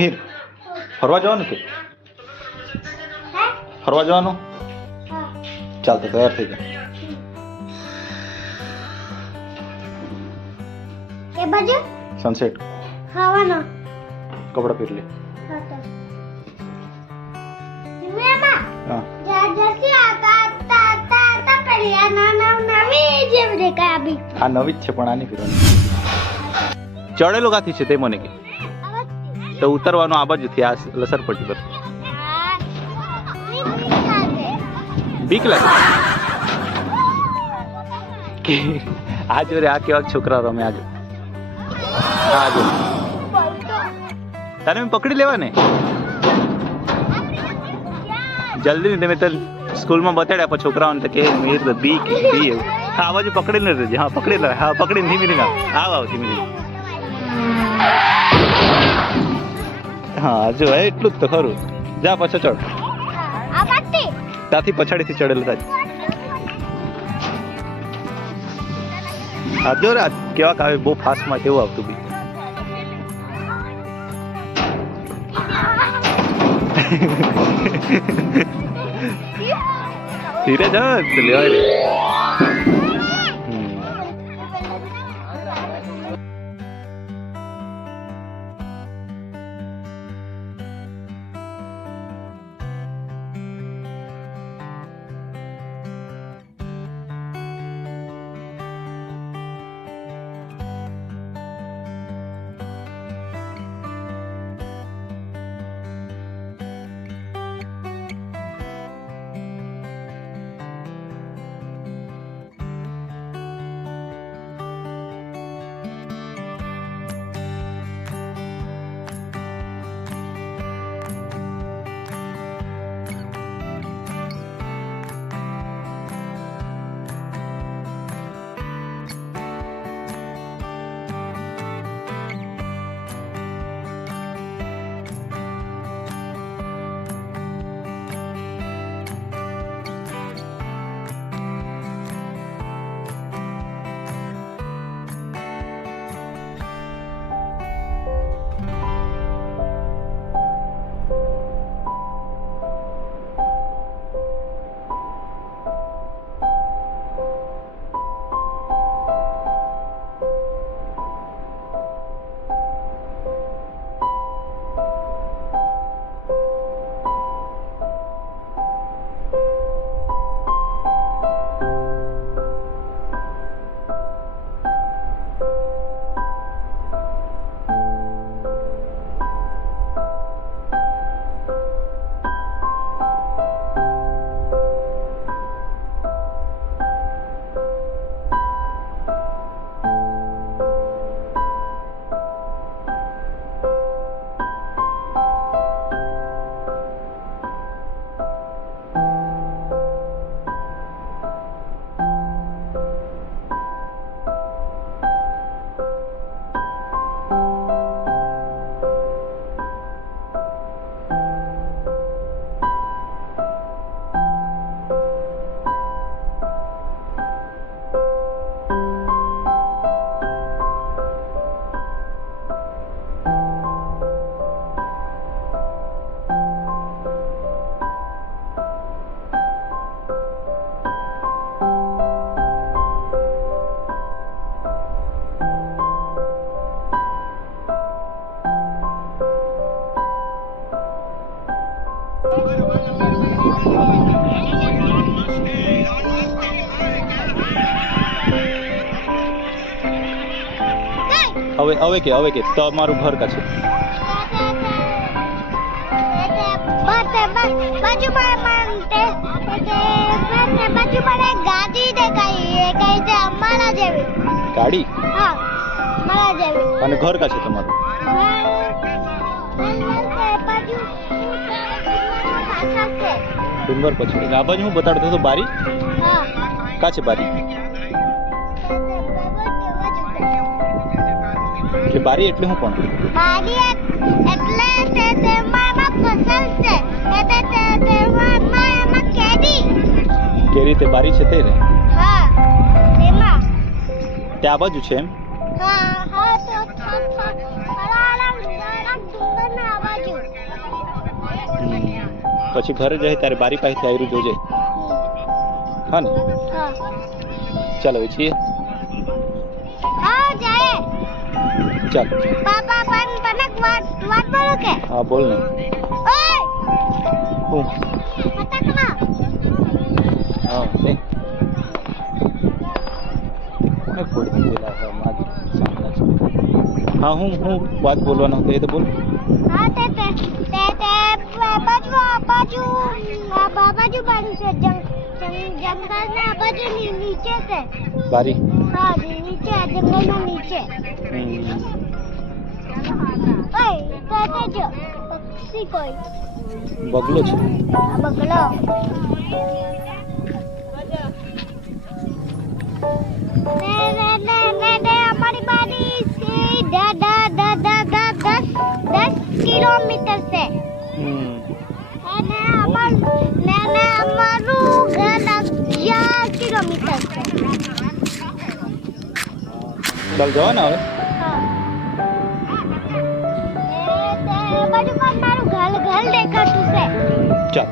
મિહિર ફરવા જવાનું કે ફરવા જવાનું ચાલ તો તૈયાર થઈ જા કે બાજુ સનસેટ ખાવાનો કપડા પહેરી લે મેમા હા જા જસી આતા કરી ના નવી જેવ દેખાય અભી આ નવી જ છે પણ આની ફેરવાની ચડેલો કાથી છે તે મને કે તો ઉતરવાનું આ બાજુથી આ લસરપટ્ટી પર બીક લાગે કે આ જો રે આ કેવા છોકરા રમે આજો આ જો તને પકડી લેવા ને જલ્દી નહીં તમે તો સ્કૂલમાં બતાડ્યા પણ છોકરાઓને તો કે મીર તો બી એવું હા આ બાજુ પકડીને રહેજે હા પકડી લે હા પકડીને ધીમે ધીમે આવ ધીમે ધીમે હા જો એટલું જ તો ખરું જા પાછો ચડ આ બાટી ત્યાંથી પછાડીથી ચડેલું થાય આ જો રે કેવા કાવે બહુ ફાસ્ટમાં કેવું આવતું બી ધીરે જ લેવાય રે હવે કે તમારું ઘર કા છે બાજુ પર એક ગાડી દેખાય એ કઈ છે અમારા જેવી ગાડી હા અમારા જેવી અને ઘર કા છે તમારું ડુંગર પછી આ બાજુ હું બતાડતો હતો બારી હા કા છે બારી કે બારી એટલે હું પણ બારી એટલે તેમાં ફસલ છે તેમાં કેરી કેરી તે બારી છે તે રે હા તેમાં તે આ બાજુ છે એમ હા તો ડુંગરના પછી ઘરે જાય ત્યારે બારી પાસેથી આવ્યું જોજે. હા ને હા ચાલો હવે છીએ. હા જાય ચાલો પાપા પણ વાત બોલો કે હા બોલ ને. ઓય હું ફટાકડા હા ને કોને ખોડી દીધેલા છે મારી સાંભળા છે. હા હું વાત બોલવાનો હતો એ તો બોલ. હા તે બાજુ બાજુ છે જંગલ ના બાજુ નીચે છે. બારી હા નીચે જંગલ ના નીચે. ઓય તે જો પક્ષી કોઈ બગલો છે. આ બગલો ને અમારી બારી છે 10 કિલોમીટર છે અને અમારું ઘર 11 કિલોમીટર છે. ચાલ જવાના હવે. હા એ બાજુ પણ મારું ઘર દેખાતું છે. ચાલ